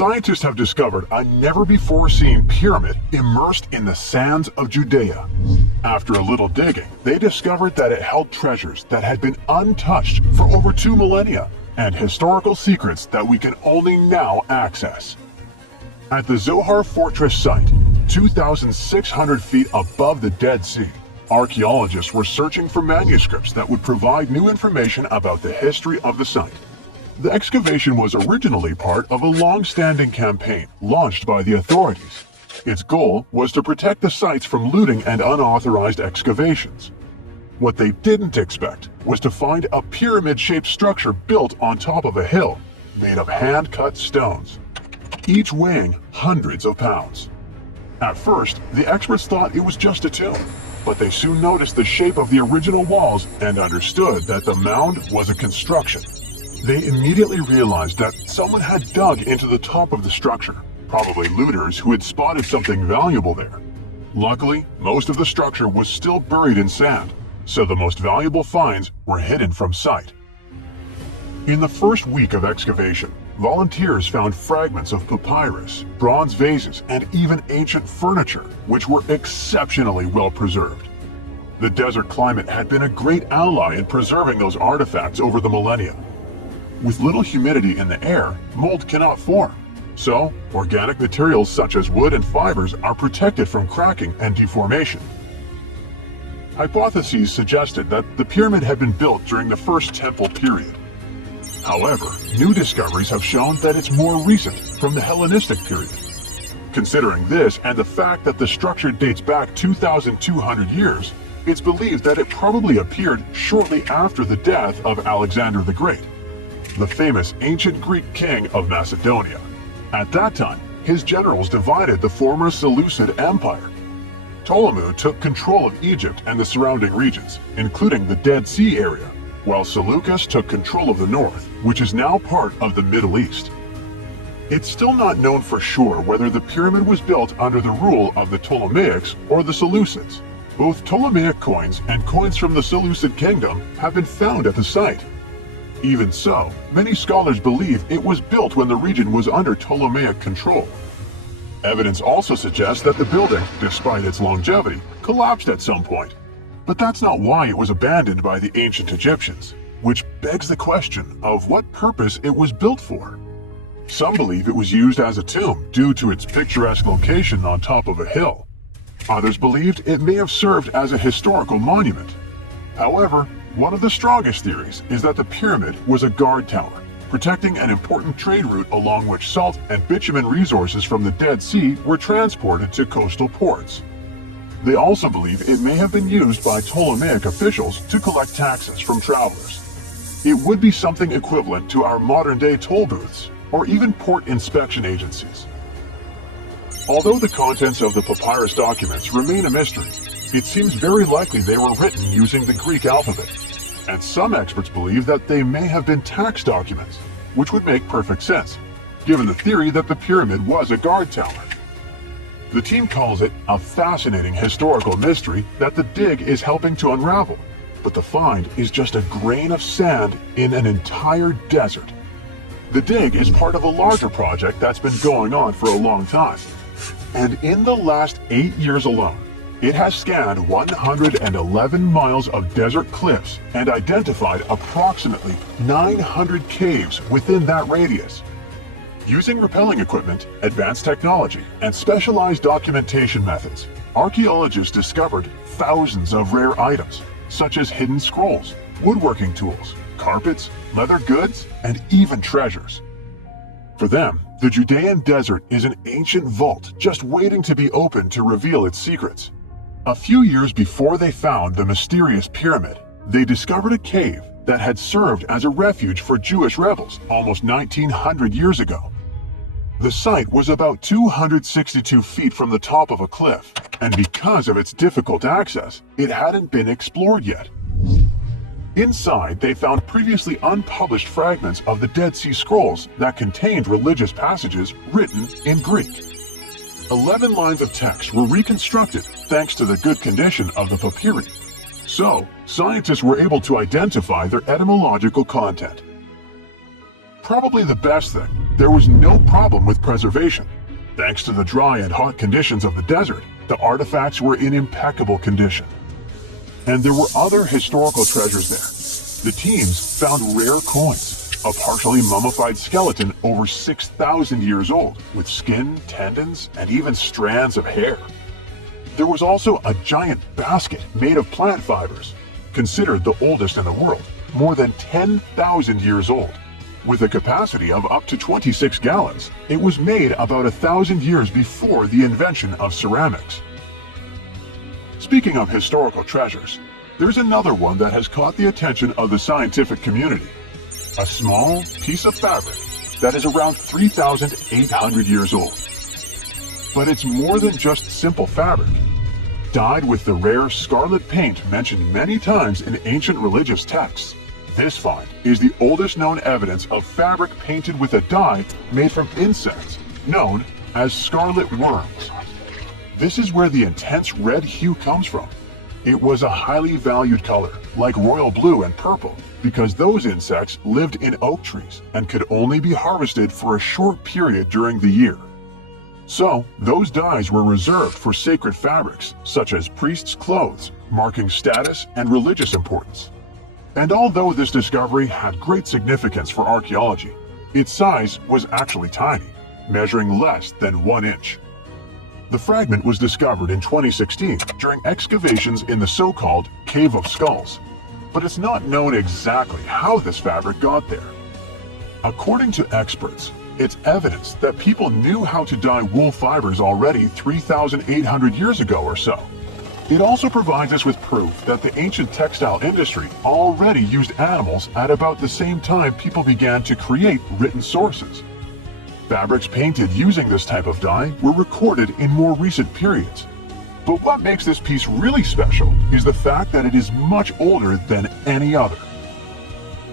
Scientists have discovered a never-before-seen pyramid immersed in the sands of Judea. After a little digging, they discovered that it held treasures that had been untouched for over 2 millennia and historical secrets that we can only now access. At the Zohar Fortress site, 2,600 feet above the Dead Sea, archaeologists were searching for manuscripts that would provide new information about the history of the site. The excavation was originally part of a long-standing campaign launched by the authorities. Its goal was to protect the sites from looting and unauthorized excavations. What they didn't expect was to find a pyramid-shaped structure built on top of a hill, made of hand-cut stones, each weighing hundreds of pounds. At first, the experts thought it was just a tomb, but they soon noticed the shape of the original walls and understood that the mound was a construction. They immediately realized that someone had dug into the top of the structure, probably looters who had spotted something valuable there. Luckily, most of the structure was still buried in sand, so the most valuable finds were hidden from sight. In the first week of excavation, volunteers found fragments of papyrus, bronze vases, and even ancient furniture, which were exceptionally well preserved. The desert climate had been a great ally in preserving those artifacts over the millennia. With little humidity in the air, mold cannot form, so organic materials such as wood and fibers are protected from cracking and deformation. Hypotheses suggested that the pyramid had been built during the First Temple period. However, new discoveries have shown that it's more recent, from the Hellenistic period. Considering this and the fact that the structure dates back 2,200 years, it's believed that it probably appeared shortly after the death of Alexander the Great, the famous ancient Greek king of Macedonia. At that time, his generals divided the former Seleucid Empire. Ptolemy took control of Egypt and the surrounding regions, including the Dead Sea area, while Seleucus took control of the north, which is now part of the Middle East. It's still not known for sure whether the pyramid was built under the rule of the Ptolemaics or the Seleucids. Both Ptolemaic coins and coins from the Seleucid kingdom have been found at the site. Even so, many scholars believe it was built when the region was under Ptolemaic control. Evidence also suggests that the building, despite its longevity, collapsed at some point. But that's not why it was abandoned by the ancient Egyptians, which begs the question of what purpose it was built for. Some believe it was used as a tomb due to its picturesque location on top of a hill. Others believed it may have served as a historical monument. However, one of the strongest theories is that the pyramid was a guard tower, protecting an important trade route along which salt and bitumen resources from the Dead Sea were transported to coastal ports. They also believe it may have been used by Ptolemaic officials to collect taxes from travelers. It would be something equivalent to our modern-day toll booths, or even port inspection agencies. Although the contents of the papyrus documents remain a mystery, it seems very likely they were written using the Greek alphabet, and some experts believe that they may have been tax documents, which would make perfect sense, given the theory that the pyramid was a guard tower. The team calls it a fascinating historical mystery that the dig is helping to unravel, but the find is just a grain of sand in an entire desert. The dig is part of a larger project that's been going on for a long time, and in the last 8 years alone, it has scanned 111 miles of desert cliffs and identified approximately 900 caves within that radius. Using rappelling equipment, advanced technology, and specialized documentation methods, archaeologists discovered thousands of rare items, such as hidden scrolls, woodworking tools, carpets, leather goods, and even treasures. For them, the Judean desert is an ancient vault just waiting to be opened to reveal its secrets. A few years before they found the mysterious pyramid, they discovered a cave that had served as a refuge for Jewish rebels almost 1,900 years ago. The site was about 262 feet from the top of a cliff, and because of its difficult access, it hadn't been explored yet. Inside, they found previously unpublished fragments of the Dead Sea Scrolls that contained religious passages written in Greek. 11 lines of text were reconstructed thanks to the good condition of the papyri. So, scientists were able to identify their etymological content. Probably the best thing, there was no problem with preservation. Thanks to the dry and hot conditions of the desert, the artifacts were in impeccable condition. And there were other historical treasures there. The teams found rare coins, a partially mummified skeleton over 6,000 years old, with skin, tendons, and even strands of hair. There was also a giant basket made of plant fibers, considered the oldest in the world, more than 10,000 years old. With a capacity of up to 26 gallons, it was made about 1,000 years before the invention of ceramics. Speaking of historical treasures, there's another one that has caught the attention of the scientific community. A small piece of fabric that is around 3,800 years old. But it's more than just simple fabric. Dyed with the rare scarlet paint mentioned many times in ancient religious texts, this find is the oldest known evidence of fabric painted with a dye made from insects, known as scarlet worms. This is where the intense red hue comes from. It was a highly valued color, like royal blue and purple, because those insects lived in oak trees and could only be harvested for a short period during the year. So, those dyes were reserved for sacred fabrics, such as priests' clothes, marking status and religious importance. And although this discovery had great significance for archaeology, its size was actually tiny, measuring less than 1 inch. The fragment was discovered in 2016 during excavations in the so-called Cave of Skulls, but it's not known exactly how this fabric got there. According to experts, it's evidence that people knew how to dye wool fibers already 3,800 years ago or so. It also provides us with proof that the ancient textile industry already used animals at about the same time people began to create written sources. Fabrics painted using this type of dye were recorded in more recent periods. But what makes this piece really special is the fact that it is much older than any other.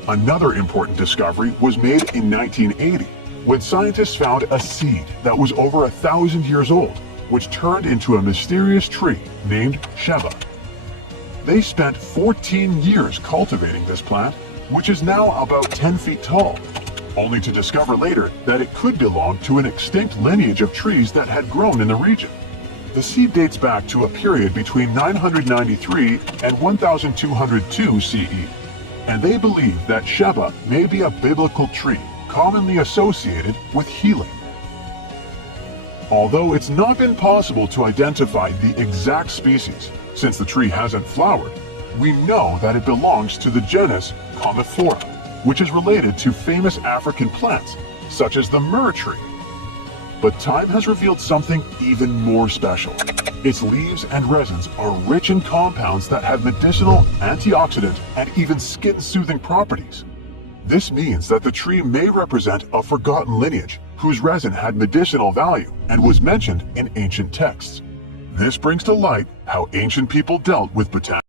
Another important discovery was made in 1980, when scientists found a seed that was over 1,000 years old, which turned into a mysterious tree named Sheba. They spent 14 years cultivating this plant, which is now about 10 feet tall, only to discover later that it could belong to an extinct lineage of trees that had grown in the region. The seed dates back to a period between 993 and 1202 CE, and they believe that Sheba may be a biblical tree commonly associated with healing. Although it's not been possible to identify the exact species, since the tree hasn't flowered, we know that it belongs to the genus Commiphora, which is related to famous African plants, such as the myrrh tree. But time has revealed something even more special. Its leaves and resins are rich in compounds that have medicinal, antioxidant, and even skin-soothing properties. This means that the tree may represent a forgotten lineage whose resin had medicinal value and was mentioned in ancient texts. This brings to light how ancient people dealt with botanical